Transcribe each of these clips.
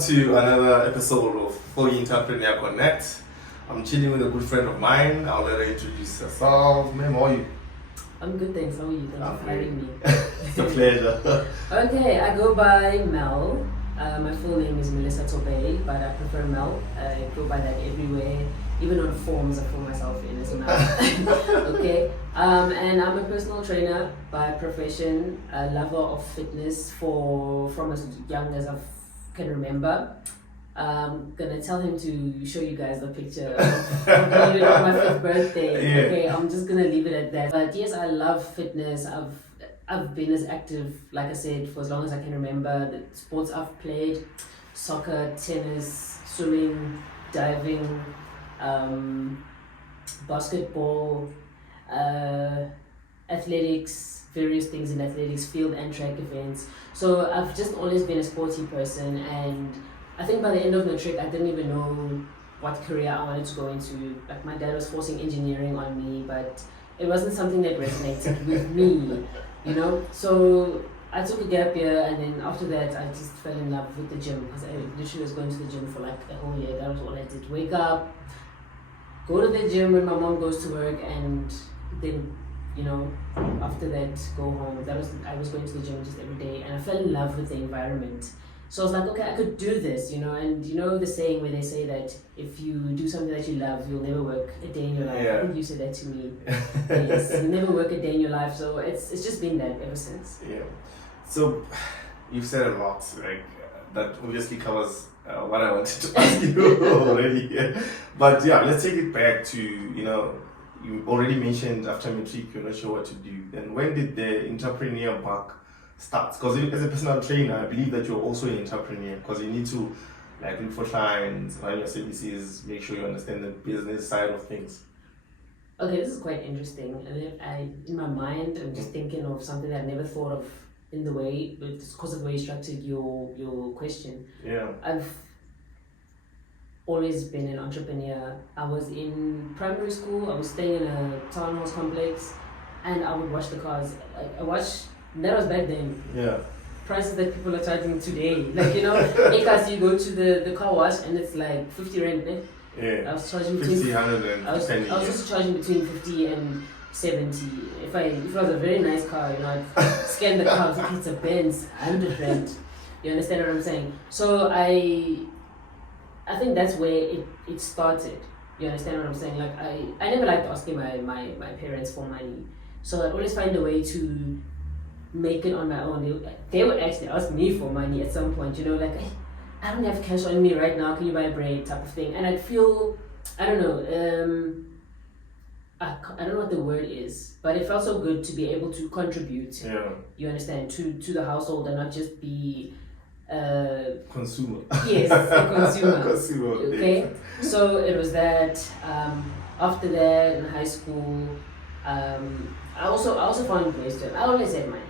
to another episode of Fully Entrepreneur Connect. I'm chilling with a good friend of mine. I'll let her introduce herself. Ma'am, how are you? I'm good, thanks. How are you? Thanks for having me. It's a pleasure. Okay, I go by Mel. My full name is Melissa Tobey, but I prefer Mel. I go by that everywhere. Even on forms, I call myself in as Mel. Okay, and I'm a personal trainer by profession, a lover of fitness from as young as I can remember. I'm gonna tell him to show you guys the picture of me on my 5th birthday. Yeah. Okay, I'm just gonna leave it at that. But yes, I love fitness. I've been as active, like I said, for as long as I can remember. The sports I've played: soccer, tennis, swimming, diving, basketball, athletics, various things in athletics, field and track events. So I've just always been a sporty person, and I think by the end of matric, I didn't even know what career I wanted to go into. Like, my dad was forcing engineering on me, but it wasn't something that resonated with me, you know? So I took a gap year, and then after that, I just fell in love with the gym, because I literally was going to the gym for like a whole year. That was all I did. Wake up, go to the gym when my mom goes to work, and then, you know, after that, go home. I was going to the gym just every day, and I fell in love with the environment. So I was like, okay, I could do this, you know. And you know the saying where they say that if you do something that you love, you'll never work a day in your life. Yeah. I think you said that to me. Yes, you never work a day in your life. So it's just been that ever since. Yeah. So you've said a lot, like that obviously covers what I wanted to ask you already. Yeah. But yeah, let's take it back to, you know, you already mentioned after matric you're not sure what to do. Then when did the entrepreneur bug start? Because as a personal trainer, I believe that you're also an entrepreneur, because you need to like look for clients, run your services, make sure you understand the business side of things. Okay, this is quite interesting. And in my mind, I'm just thinking of something that I never thought of in the way, because of the way you structured your question. Yeah. I've always been an entrepreneur. I was in primary school, I was staying in a townhouse complex, and I would wash the cars. That was back then. Yeah. Prices that people are charging today. Like, you know, because you go to the car wash and it's like 50 rand. Eh? Yeah. I was charging 50, 100 and I was 10. just charging between 50 and 70. If it was a very nice car, you know, I'd scan the car, okay, it's a Benz, 100 rand. You understand what I'm saying? So I think that's where it started. You understand what I'm saying? Like, I never liked asking my parents for money. So I'd always find a way to make it on my own. They would actually ask me for money at some point, you know, like, hey, I don't have cash on me right now, can you buy bread, type of thing. And I'd feel, I don't know, I don't know what the word is, but it felt so good to be able to contribute, Yeah. you understand, to the household, and not just be Consumer. yes, a consumer. Consumer. Okay, so it was that. After that, in high school, I also found ways to. I always had money,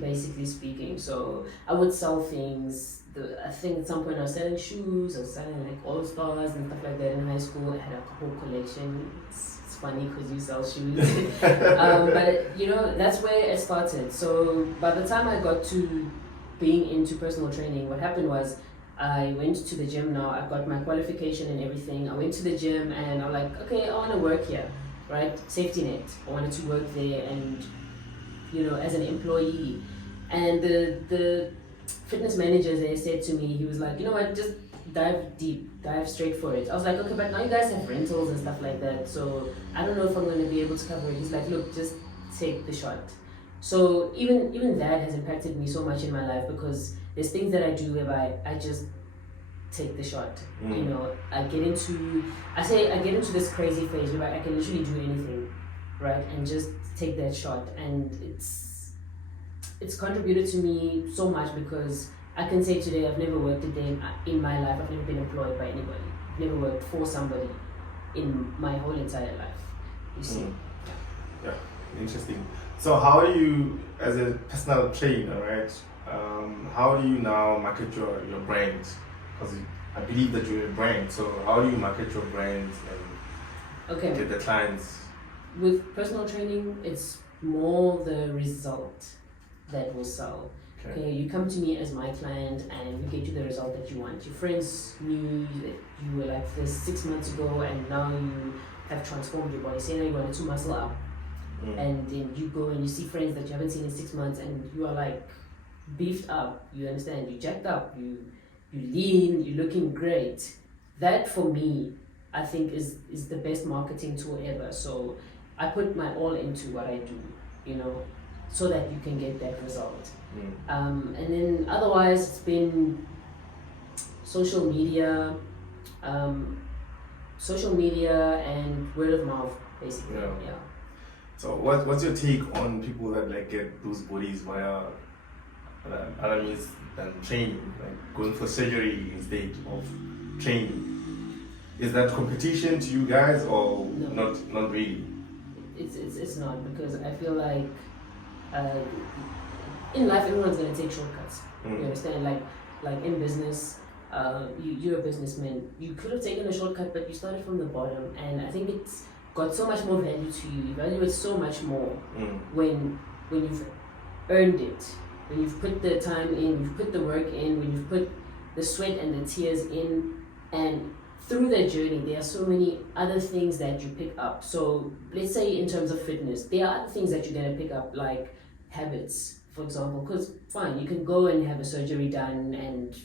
basically speaking. So I would sell things. I think at some point I was selling shoes. I was selling like All Stars and stuff like that in high school. I had a whole collection. It's funny because you sell shoes, but you know that's where it started. So by the time I got to being into personal training, what happened was I went to the gym. Now I've got my qualification and everything. I went to the gym and I'm like, okay, I want to work here, right? Safety net. I wanted to work there, and you know, as an employee. And the fitness manager there said to me, he was like, you know what, just dive deep, dive straight for it. I was like, okay, but now you guys have rentals and stuff like that, so I don't know if I'm going to be able to cover it. He's like, look, just take the shot. So even that has impacted me so much in my life, because there's things that I do whereby I just take the shot. You know, I get into this crazy phase where I can literally do anything, right, and just take that shot. And it's contributed to me so much, because I can say today I've never worked a day in my life. I've never been employed by anybody, never worked for somebody in my whole entire life, you see. Yeah, interesting. So how are you as a personal trainer, right? How do you now market your brand? Because I believe that you're a brand, so how do you market your brand and get the clients? With personal training, it's more the result that will sell. Okay, you come to me as my client and we get you the result that you want. Your friends knew that you were like this 6 months ago and now you have transformed your body. Say now you wanted to muscle up and then you go and you see friends that you haven't seen in 6 months and you are like beefed up, you understand, you jacked up, you lean, you're looking great. That for me, I think is the best marketing tool ever. So I put my all into what I do, you know, so that you can get that result. And then otherwise it's been social media and word of mouth basically. Yeah. So what's your take on people that like get those bodies via other means than training, like going for surgery instead of training? Is that competition to you guys or No. not really? It's not, because I feel like in life everyone's gonna take shortcuts. You understand? Like in business, you're a businessman. You could have taken a shortcut, but you started from the bottom, and I think it's got so much more value to you. You value it so much more when you've earned it, when you've put the time in, you've put the work in, when you've put the sweat and the tears in, and through that journey, there are so many other things that you pick up. So let's say in terms of fitness, there are other things that you're gonna pick up, like habits, for example. Because fine, you can go and have a surgery done and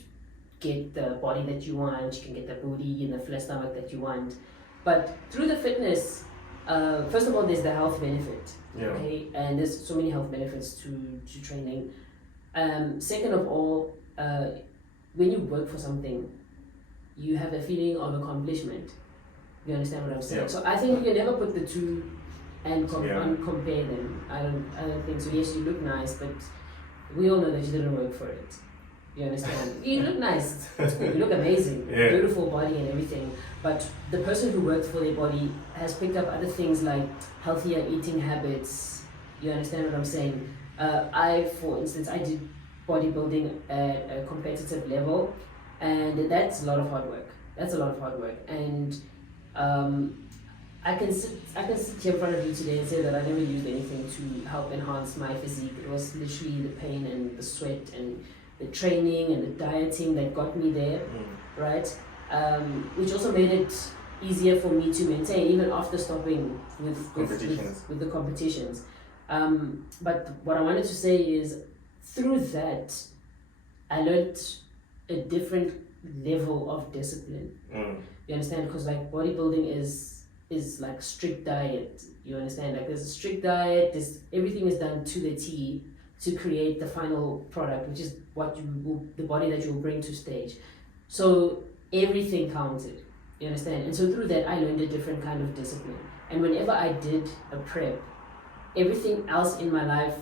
get the body that you want, you can get the booty and the flat stomach that you want. But through the fitness, first of all, there's the health benefit. Okay, and there's so many health benefits to training. Second of all, when you work for something, you have a feeling of accomplishment. You understand what I'm saying? So I think you can never put the two and compare them. I don't think so. Yes, you look nice, but we all know that you didn't work for it. You understand? You look nice. It's cool. You look amazing. Beautiful body and everything. But the person who worked for their body has picked up other things like healthier eating habits. You understand what I'm saying? For instance, I did bodybuilding at a competitive level, and that's a lot of hard work. And I can sit here in front of you today and say that I never used anything to help enhance my physique. It was literally the pain and the sweat and the training and the dieting that got me there, right? Which also made it easier for me to maintain even after stopping with the competitions. But what I wanted to say is, through that, I learned a different level of discipline. You understand? Because like bodybuilding is like strict diet. You understand? Like there's a strict diet. Everything is done to the T to create the final product, which is the body that you will bring to stage. So everything counted. You understand? And so through that, I learned a different kind of discipline. And whenever I did a prep, everything else in my life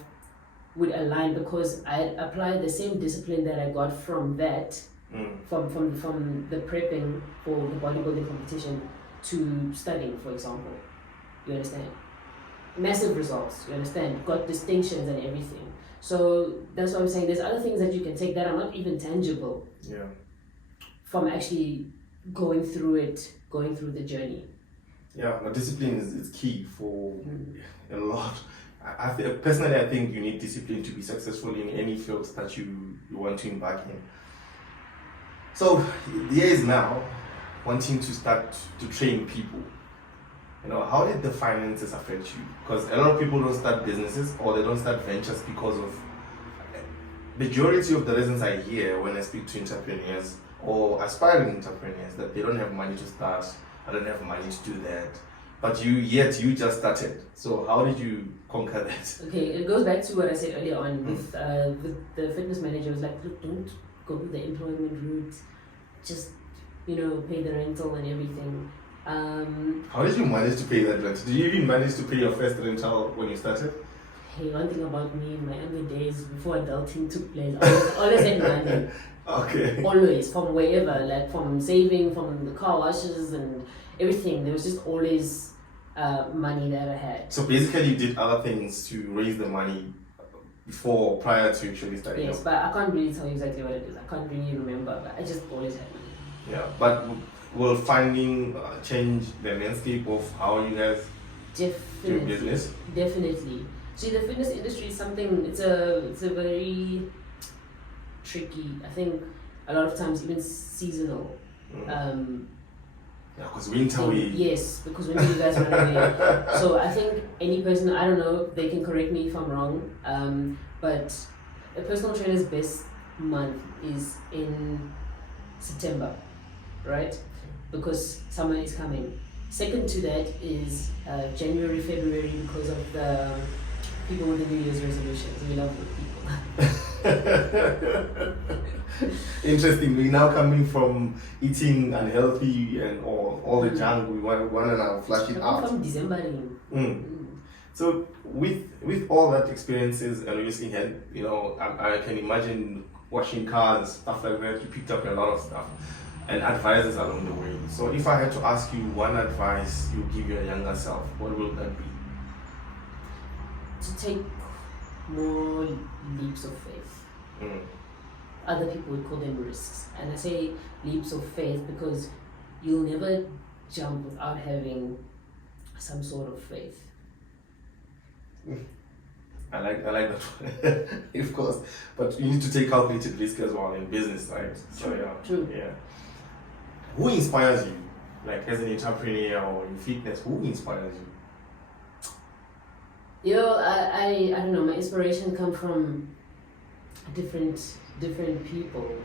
would align, because I applied the same discipline that I got from that, from the prepping for the bodybuilding competition to studying, for example. You understand? Massive results, you understand? Got distinctions and everything. So that's what I'm saying. There's other things that you can take that are not even tangible. From actually going through the journey. Yeah, no, discipline is key for a lot. Personally, I think you need discipline to be successful in any field that you want to embark in. So the year is now wanting to start to train people. You know, how did the finances affect you? Because a lot of people don't start businesses or they don't start ventures because of majority of the reasons I hear when I speak to entrepreneurs or aspiring entrepreneurs, that they don't have money to start, I don't have money to do that. But you just started. So how did you conquer that? Okay, it goes back to what I said earlier on with the fitness manager. Was like, look, don't go the employment route. Just, pay the rental and everything. How did you manage to pay that rent? Did you even manage to pay your first rental when you started? Hey, one thing about me in my younger days, before adulting took place, I always had money. Okay. Always, from wherever, like from saving, from the car washes and everything. There was just always money that I had. So basically you did other things to raise the money prior to actually starting? Yes, but I can't really tell you exactly what it is. I can't really remember, but I just always had money. Yeah, but will finding change the landscape of how you guys do business? Definitely. See, the fitness industry is something, it's a very tricky. I think a lot of times even seasonal. Yeah, because winter we. Yes, because when you guys run away. So I think any person, I don't know, they can correct me if I'm wrong, but a personal trainer's best month is in September, right? Because summer is coming. Second to that is January, February, because of the people with the New Year's resolutions. We love people. Interesting. We're now coming from eating unhealthy and all the junk. We want to now flush it out. From December. So with all that experiences, and obviously, you know, I can imagine washing cars and stuff like that. You picked up a lot of stuff and advices along the way. So if I had to ask you one advice you give your younger self, what will that be? To take more leaps of faith. Other people would call them risks. And I say leaps of faith because you'll never jump without having some sort of faith. I like that, of course. But you need to take calculated risk as well in business, right? So yeah, True. Yeah. Who inspires you, like as an entrepreneur or in fitness? Who inspires you? I don't know. My inspiration come from different people.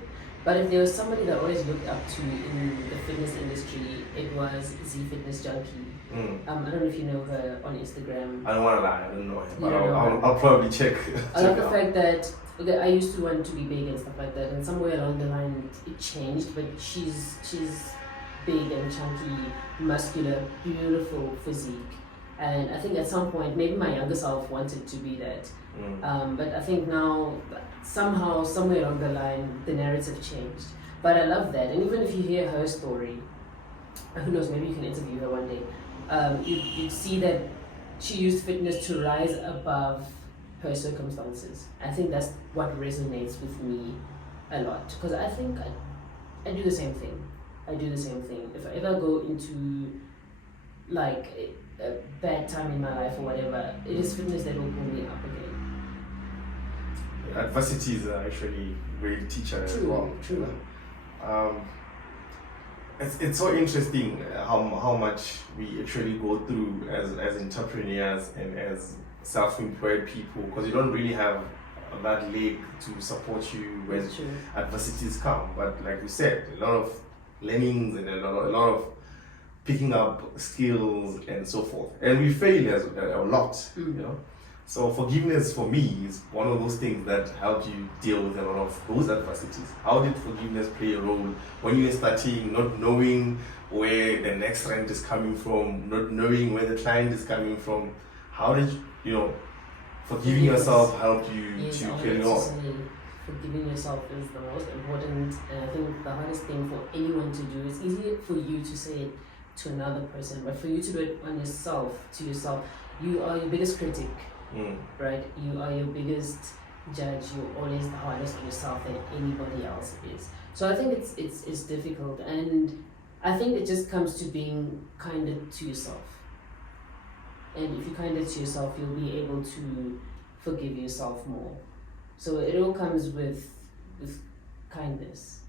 But if there was somebody that I always looked up to in the fitness industry, it was Z Fitness Junkie. I don't know if you know her on Instagram. I don't want to lie, I don't know her, but I'll I'll probably check. I love the fact that I used to want to be big and stuff like that, and somewhere along the line it changed. But she's big and chunky, muscular, beautiful physique, and I think at some point maybe my younger self wanted to be that. But I think now somehow somewhere along the line the narrative changed. But I love that, and even if you hear her story, who knows, maybe you can interview her one day. You see that she used fitness to rise above her circumstances. I think that's what resonates with me a lot, because I think I do the same thing. If I ever go into like a bad time in my life or whatever, it is fitness that will pull me up again. Adversities are actually great teacher as well. True. It's so interesting how much we actually go through as entrepreneurs and as self-employed people, because you don't really have that leg to support you when adversities come. But like you said, a lot of learnings and a lot of picking up skills and so forth. And we fail as a lot, you know. So forgiveness for me is one of those things that help you deal with a lot of those adversities. How did forgiveness play a role when you were starting, not knowing where the next rent is coming from, not knowing where the client is coming from? How did forgiving yourself help you to carry on? Forgiving yourself is the most important, and I think the hardest thing for anyone to do. It's easy for you to say it to another person, but for you to do it on yourself, to yourself, you are your biggest critic. Right? You are your biggest judge. You're always the hardest on yourself than anybody else is. So I think it's difficult, and I think it just comes to being kinder to yourself. And if you're kinder to yourself, you'll be able to forgive yourself more. So it all comes with kindness.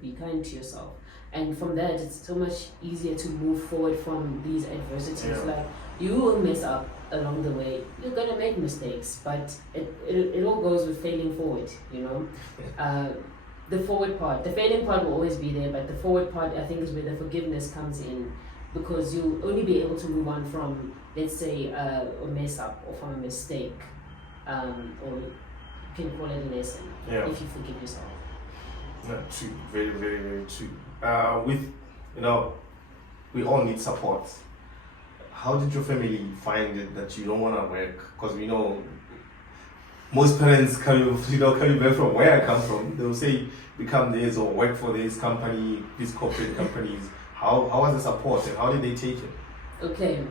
Be kind to yourself, and from that, it's so much easier to move forward from these adversities. Yeah. Like, you will mess up along the way. You're gonna make mistakes, but it all goes with failing forward, you know. The forward part, the failing part will always be there, but the forward part, I think, is where the forgiveness comes in, because you'll only be able to move on from, let's say, a mess up or from a mistake, or you can call it a lesson, if you forgive yourself. True, very, very, very true. We all need support. How did your family find it that you don't want to work? Because we know most parents coming back from where I come from, they'll say become this or work for this company, these corporate companies. How was the support and how did they take it? Okay,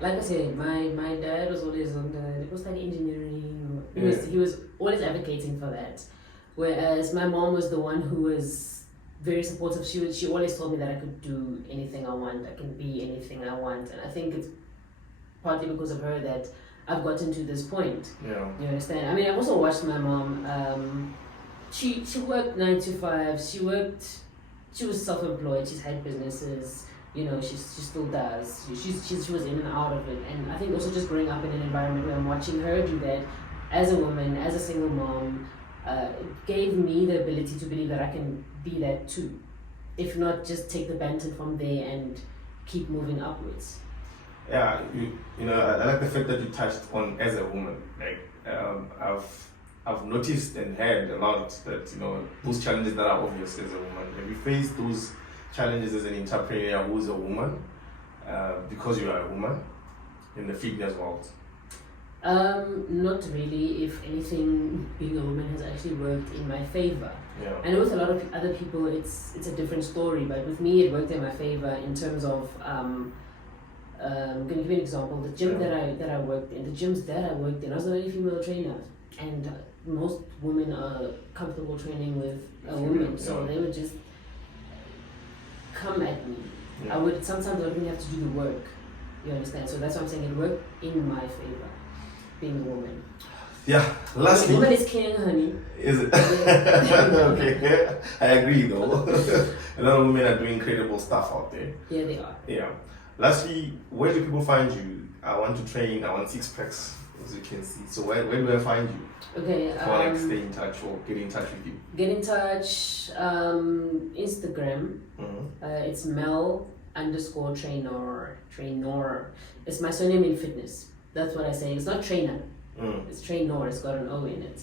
like I said, my dad was always on the study engineering. He was always advocating for that. Whereas my mom was the one who was very supportive. She always told me that I could do anything I want, I can be anything I want. And I think it's partly because of her that I've gotten to this point. Yeah. You understand? I mean, I've also watched my mom. She worked 9 to 5. She was self-employed. She's had businesses. You know, she still does. She was in and out of it. And I think also just growing up in an environment where I'm watching her do that as a woman, as a single mom, it gave me the ability to believe that I can be that too. If not, just take the baton from there and keep moving upwards. Yeah, you know, I like the fact that you touched on as a woman. Like, I've noticed and heard a lot that, you know, those challenges that are obvious as a woman. Have you faced those challenges as an entrepreneur who's a woman, because you are a woman in the fitness world? Not really. If anything, being a woman has actually worked in my favor. Yeah. I know with a lot of other people, it's a different story. But with me, it worked in my favor in terms of. I'm going to give you an example. The gym that I worked in, the gyms that I worked in, I was the only female trainer, and most women are comfortable training with a woman, so they would just come at me. Yeah. I wouldn't have to do the work. You understand? So that's why I'm saying it worked in my favor, being a woman. Yeah. Lastly, a woman is king, honey. Is it? Okay. I agree though. A lot of women are doing incredible stuff out there. Yeah, they are. Yeah. Lastly, where do people find you? I want to train. I want 6 packs, as you can see. So where do I find you? Okay. If I want to stay in touch or get in touch with you. Get in touch. Instagram. Mm-hmm. It's Mel_trainer. It's my surname in fitness. That's what I say. It's not trainer. It's trainer. It's got an O in it.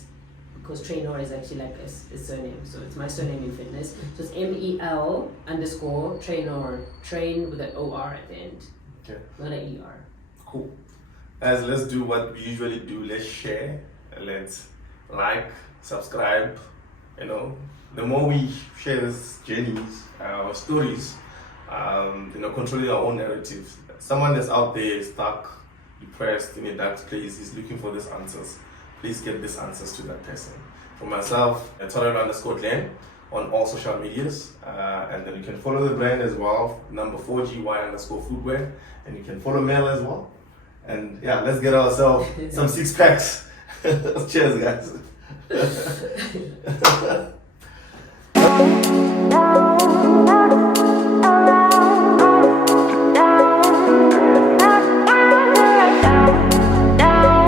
Because trainer is actually like a surname. So it's my surname in fitness. So it's MEL_trainer. Train with an OR at the end. Okay. Not an ER. Cool. As let's do what we usually do. Let's share. Let's like, subscribe. You know, the more we share these journeys, our stories, you know, controlling our own narrative. Someone that's out there stuck, depressed, in a dark place is looking for these answers. Please get these answers to that person. For myself, Torren_Glenn on all social medias, and then you can follow the brand as well, number 4GY_footwear, and you can follow Mel as well. And yeah, let's get ourselves some 6 packs. Cheers, guys.